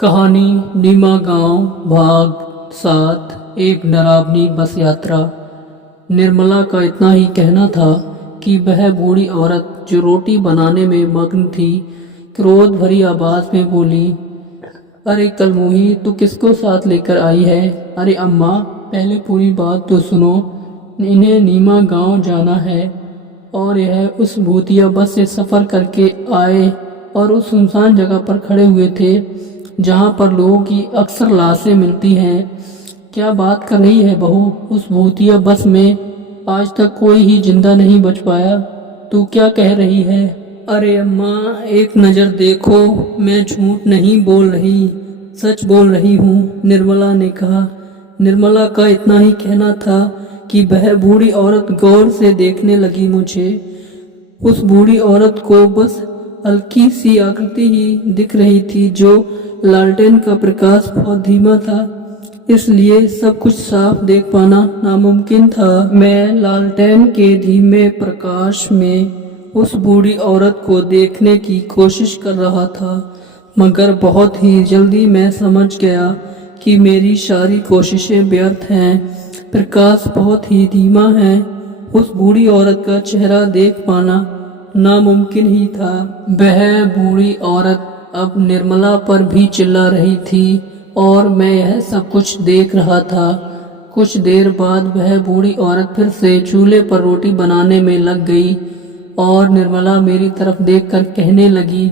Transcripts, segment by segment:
कहानी नीमा गांव भाग 7। एक डरावनी बस यात्रा। निर्मला का इतना ही कहना था कि वह बूढ़ी औरत जो रोटी बनाने में मग्न थी क्रोध भरी आवाज में बोली, अरे कलमुही, तू किसको साथ लेकर आई है? अरे अम्मा, पहले पूरी बात तो सुनो। इन्हें नीमा गांव जाना है और यह उस भूतिया बस से सफ़र करके आए और उस सुनसान जगह पर खड़े हुए थे जहाँ पर लोगों की अक्सर लाशें मिलती हैं। क्या बात कर रही है बहू? उस भूतिया बस में आज तक कोई ही जिंदा नहीं बच पाया। तू क्या कह रही है? अरे अम्मा, एक नज़र देखो, मैं झूठ नहीं बोल रही, सच बोल रही हूँ, निर्मला ने कहा। निर्मला का इतना ही कहना था कि वह बूढ़ी औरत गौर से देखने लगी मुझे। उस बूढ़ी औरत को बस हल्की सी आकृति ही दिख रही थी, जो लालटेन का प्रकाश बहुत धीमा था, इसलिए सब कुछ साफ देख पाना नामुमकिन था। मैं लालटेन के धीमे प्रकाश में उस बूढ़ी औरत को देखने की कोशिश कर रहा था, मगर बहुत ही जल्दी मैं समझ गया कि मेरी सारी कोशिशें व्यर्थ हैं। प्रकाश बहुत ही धीमा है, उस बूढ़ी औरत का चेहरा देख पाना नामुमकिन ही था। वह बूढ़ी औरत अब निर्मला पर भी चिल्ला रही थी और मैं यह सब कुछ देख रहा था। कुछ देर बाद वह बूढ़ी औरत फिर से चूल्हे पर रोटी बनाने में लग गई और निर्मला मेरी तरफ देखकर कहने लगी,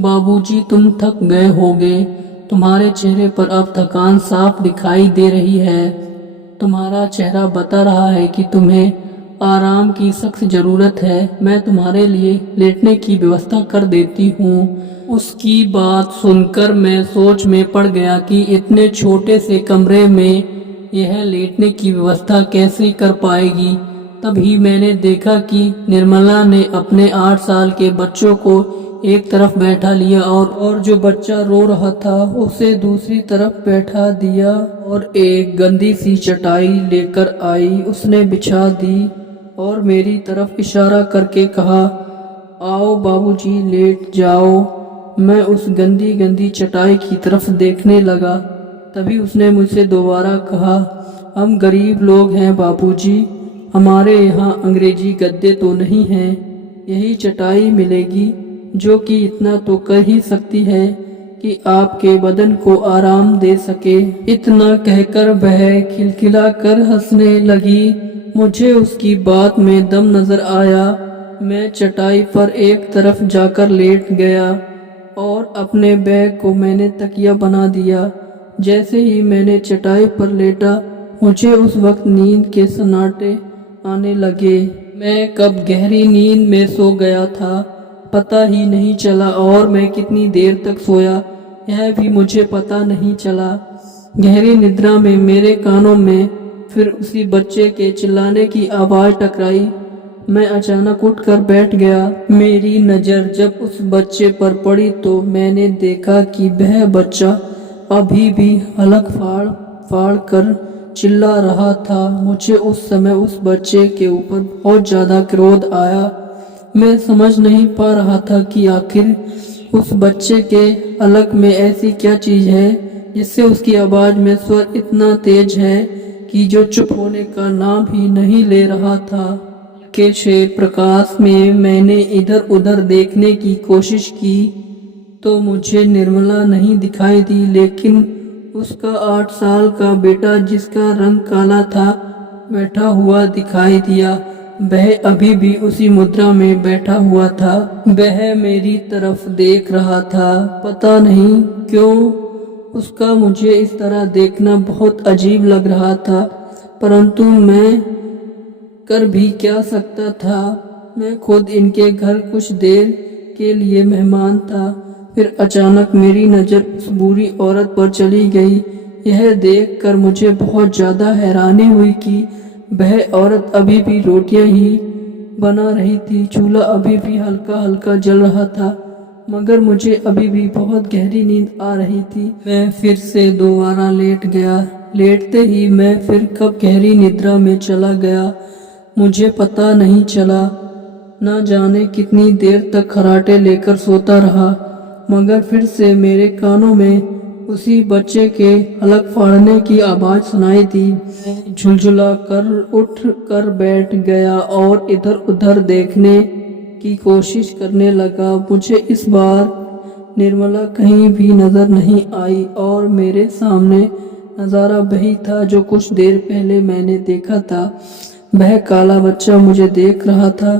बाबूजी, तुम थक गए होगे, तुम्हारे चेहरे पर अब थकान साफ दिखाई दे रही है। तुम्हारा चेहरा बता रहा है कि तुम्हें आराम की सख्त जरूरत है। मैं तुम्हारे लिए लेटने की व्यवस्था कर देती हूँ। उसकी बात सुनकर मैं सोच में पड़ गया कि इतने छोटे से कमरे में यह लेटने की व्यवस्था कैसे कर पाएगी। तभी मैंने देखा कि निर्मला ने अपने 8 साल के बच्चों को एक तरफ बैठा लिया और जो बच्चा रो रहा था उसे दूसरी तरफ बैठा दिया और एक गंदी सी चटाई लेकर आई, उसने बिछा दी और मेरी तरफ इशारा करके कहा, आओ बाबूजी, लेट जाओ। मैं उस गंदी गंदी चटाई की तरफ देखने लगा। तभी उसने मुझसे दोबारा कहा, हम गरीब लोग हैं बाबूजी, हमारे यहाँ अंग्रेजी गद्दे तो नहीं हैं, यही चटाई मिलेगी जो कि इतना तो कर ही सकती है कि आपके बदन को आराम दे सके। इतना कहकर वह खिलखिला कर हंसने लगी। मुझे उसकी बात में दम नजर आया। मैं चटाई पर एक तरफ जाकर लेट गया और अपने बैग को मैंने तकिया बना दिया। जैसे ही मैंने चटाई पर लेटा, मुझे उस वक्त नींद के सन्नाटे आने लगे। मैं कब गहरी नींद में सो गया था पता ही नहीं चला और मैं कितनी देर तक सोया यह भी मुझे पता नहीं चला। गहरी निद्रा में मेरे कानों में फिर उसी बच्चे के चिल्लाने की आवाज टकराई। मैं अचानक उठकर बैठ गया। मेरी नज़र जब उस बच्चे पर पड़ी तो मैंने देखा कि वह बच्चा अभी भी हलक फाड़ फाड़ कर चिल्ला रहा था। मुझे उस समय उस बच्चे के ऊपर बहुत ज़्यादा क्रोध आया। मैं समझ नहीं पा रहा था कि आखिर उस बच्चे के हलक में ऐसी क्या चीज़ है जिससे उसकी आवाज़ में स्वर इतना तेज है कि जो चुप होने का नाम ही नहीं ले रहा था। के शेर प्रकाश में मैंने इधर उधर देखने की कोशिश की तो मुझे निर्मला नहीं दिखाई दी, लेकिन उसका 8 साल का बेटा जिसका रंग काला था बैठा हुआ दिखाई दिया। वह अभी भी उसी मुद्रा में बैठा हुआ था। वह मेरी तरफ देख रहा था। पता नहीं क्यों उसका मुझे इस तरह देखना बहुत अजीब लग रहा था, परंतु मैं कर भी क्या सकता था। मैं खुद इनके घर कुछ देर के लिए मेहमान था। फिर अचानक मेरी नज़र उस बूढ़ी औरत पर चली गई। यह देखकर मुझे बहुत ज़्यादा हैरानी हुई कि वह औरत अभी भी रोटियां ही बना रही थी। चूल्हा अभी भी हल्का हल्का जल रहा था, मगर मुझे अभी भी बहुत गहरी नींद आ रही थी। मैं फिर से दोबारा लेट गया। लेटते ही मैं फिर कब गहरी निद्रा में चला गया मुझे पता नहीं चला। न जाने कितनी देर तक खर्राटे लेकर सोता रहा, मगर फिर से मेरे कानों में उसी बच्चे के अलग फाड़ने की आवाज़ सुनाई दी। मैं झुलझुला कर उठ कर बैठ गया और इधर उधर देखने की कोशिश करने लगा। मुझे इस बार निर्मला कहीं भी नजर नहीं आई और मेरे सामने नज़ारा वही था जो कुछ देर पहले मैंने देखा था। वह काला बच्चा मुझे देख रहा था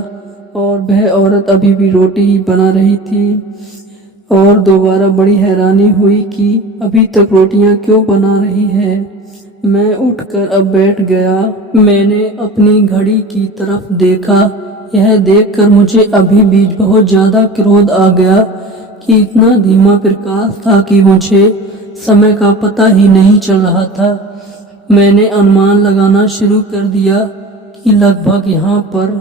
और वह औरत अभी भी रोटी ही बना रही थी और दोबारा बड़ी हैरानी हुई कि अभी तक रोटियां क्यों बना रही है। मैं उठकर अब बैठ गया। मैंने अपनी घड़ी की तरफ देखा। यह देखकर मुझे अभी भी बहुत ज़्यादा क्रोध आ गया कि इतना धीमा प्रकाश था कि मुझे समय का पता ही नहीं चल रहा था। मैंने अनुमान लगाना शुरू कर दिया कि लगभग यहाँ पर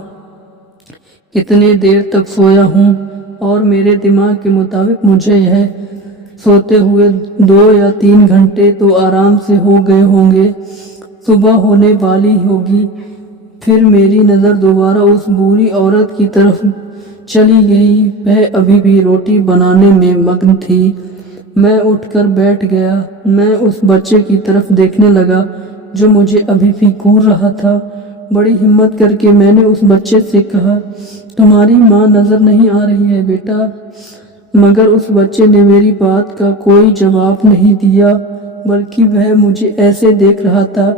कितने देर तक सोया हूँ और मेरे दिमाग के मुताबिक मुझे यह सोते हुए 2 या 3 घंटे तो आराम से हो गए होंगे। सुबह होने वाली होगी। फिर मेरी नज़र दोबारा उस बूढ़ी औरत की तरफ चली गई। वह अभी भी रोटी बनाने में मग्न थी। मैं उठकर बैठ गया। मैं उस बच्चे की तरफ देखने लगा जो मुझे अभी भी घूर रहा था। बड़ी हिम्मत करके मैंने उस बच्चे से कहा, तुम्हारी माँ नज़र नहीं आ रही है बेटा। मगर उस बच्चे ने मेरी बात का कोई जवाब नहीं दिया, बल्कि वह मुझे ऐसे देख रहा था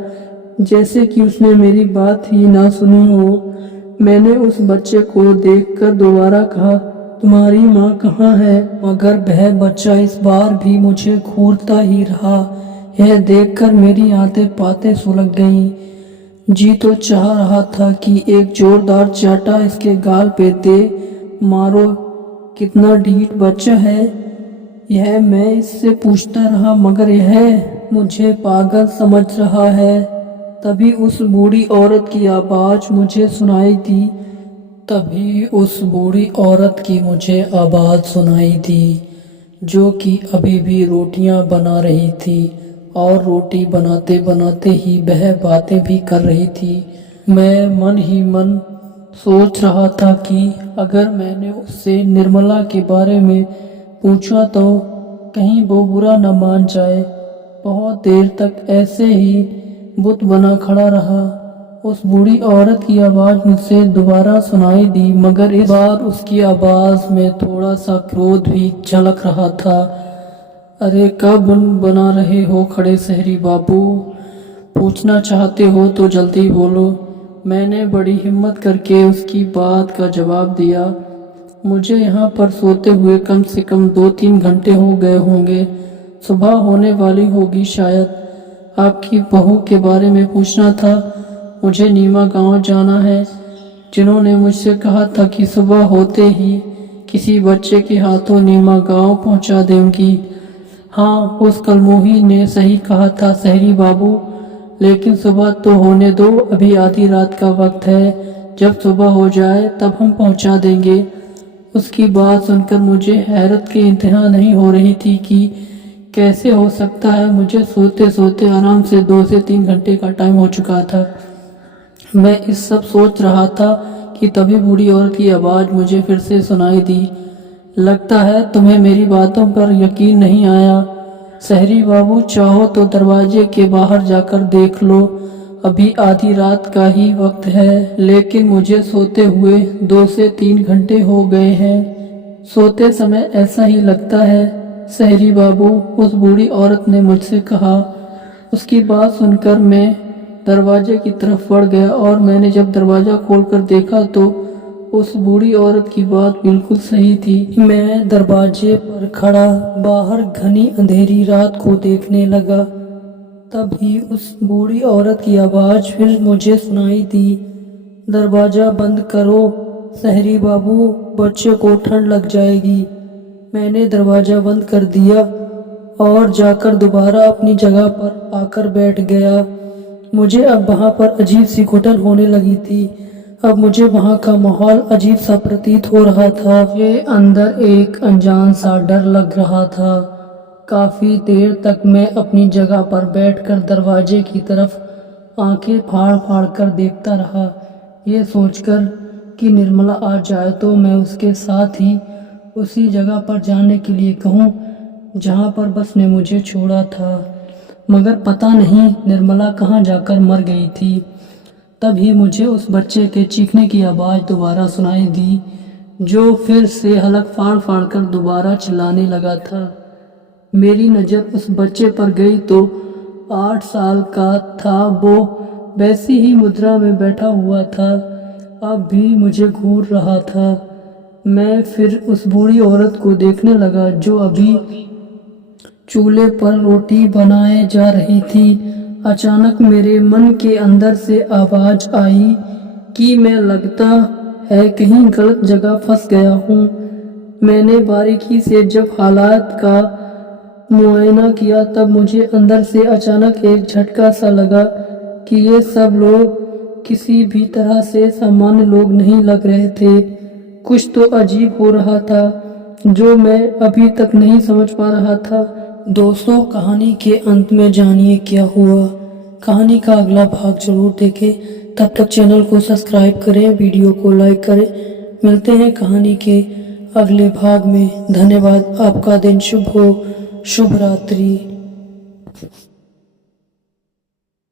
जैसे कि उसने मेरी बात ही ना सुनी हो। मैंने उस बच्चे को देखकर दोबारा कहा, तुम्हारी माँ कहाँ है? मगर वह बच्चा इस बार भी मुझे घूरता ही रहा। यह देखकर मेरी आंतें पाते सुलग गईं। जी तो चाह रहा था कि एक जोरदार चाटा इसके गाल पे दे मारो। कितना ढीठ बच्चा है यह, मैं इससे पूछता रहा, मगर यह मुझे पागल समझ रहा है। तभी उस बूढ़ी औरत की आवाज़ मुझे सुनाई दी जो कि अभी भी रोटियां बना रही थी और रोटी बनाते बनाते ही वह बातें भी कर रही थी। मैं मन ही मन सोच रहा था कि अगर मैंने उससे निर्मला के बारे में पूछा तो कहीं वो बुरा न मान जाए। बहुत देर तक ऐसे ही बुत बना खड़ा रहा। उस बूढ़ी औरत की आवाज़ मुझसे दोबारा सुनाई दी, मगर इस बार उसकी आवाज़ में थोड़ा सा क्रोध भी झलक रहा था। अरे कब बना रहे हो खड़े शहरी बाबू? पूछना चाहते हो तो जल्दी बोलो। मैंने बड़ी हिम्मत करके उसकी बात का जवाब दिया। मुझे यहाँ पर सोते हुए कम से कम 2-3 घंटे हो गए होंगे। सुबह होने वाली होगी शायद। आपकी बहू के बारे में पूछना था। मुझे नीमा गांव जाना है, जिन्होंने मुझसे कहा था कि सुबह होते ही किसी बच्चे के हाथों नीमा गांव पहुंचा देंगी। हाँ, उस कलमोही ने सही कहा था शहरी बाबू, लेकिन सुबह तो होने दो, अभी आधी रात का वक्त है। जब सुबह हो जाए तब हम पहुंचा देंगे। उसकी बात सुनकर मुझे हैरत के इंतहा नहीं हो रही थी कि कैसे हो सकता है। मुझे सोते सोते आराम से 2 से 3 घंटे का टाइम हो चुका था। मैं इस सब सोच रहा था कि तभी बूढ़ी औरत की आवाज़ मुझे फिर से सुनाई दी। लगता है तुम्हें मेरी बातों पर यकीन नहीं आया। शहरी बाबू, चाहो तो दरवाजे के बाहर जाकर देख लो। अभी आधी रात का ही वक्त है, लेकिन मुझे सोते हुए 2 से 3 घंटे हो गए हैं। सोते समय ऐसा ही लगता है शहरी बाबू, उस बूढ़ी औरत ने मुझसे कहा। उसकी बात सुनकर मैं दरवाजे की तरफ बढ़ गया और मैंने जब दरवाज़ा खोलकर देखा तो उस बूढ़ी औरत की बात बिल्कुल सही थी। मैं दरवाजे पर खड़ा बाहर घनी अंधेरी रात को देखने लगा। तभी उस बूढ़ी औरत की आवाज़ फिर मुझे सुनाई दी, दरवाज़ा बंद करो शहरी बाबू, बच्चे को ठंड लग जाएगी। मैंने दरवाज़ा बंद कर दिया और जाकर दोबारा अपनी जगह पर आकर बैठ गया। मुझे अब वहाँ पर अजीब सी घुटन होने लगी थी। अब मुझे वहाँ का माहौल अजीब सा प्रतीत हो रहा था। मुझे अंदर एक अनजान सा डर लग रहा था। काफ़ी देर तक मैं अपनी जगह पर बैठकर दरवाजे की तरफ आंखें फाड़ फाड़ कर देखता रहा, ये सोचकर कि निर्मला आ जाए तो मैं उसके साथ ही उसी जगह पर जाने के लिए कहूँ। जहाँ पर बस ने मुझे छोड़ा था, मगर पता नहीं निर्मला कहाँ जाकर मर गई थी। तभी मुझे उस बच्चे के चीखने की आवाज़ दोबारा सुनाई दी, जो फिर से हलक फाड़ फाड़ कर दोबारा चिल्लाने लगा था। मेरी नज़र उस बच्चे पर गई तो 8 साल का था वो, वैसी ही मुद्रा में बैठा हुआ था। अब भी मुझे घूर रहा था। मैं फिर उस बूढ़ी औरत को देखने लगा जो अभी चूल्हे पर रोटी बनाए जा रही थी। अचानक मेरे मन के अंदर से आवाज़ आई कि मैं लगता है कहीं गलत जगह फंस गया हूँ। मैंने बारीकी से जब हालात का मुआयना किया तब मुझे अंदर से अचानक एक झटका सा लगा कि ये सब लोग किसी भी तरह से सामान्य लोग नहीं लग रहे थे। कुछ तो अजीब हो रहा था जो मैं अभी तक नहीं समझ पा रहा था। दोस्तों, कहानी के अंत में जानिए क्या हुआ। कहानी का अगला भाग जरूर देखें। तब तक चैनल को सब्सक्राइब करें, वीडियो को लाइक करें। मिलते हैं कहानी के अगले भाग में। धन्यवाद। आपका दिन शुभ हो। शुभ रात्रि।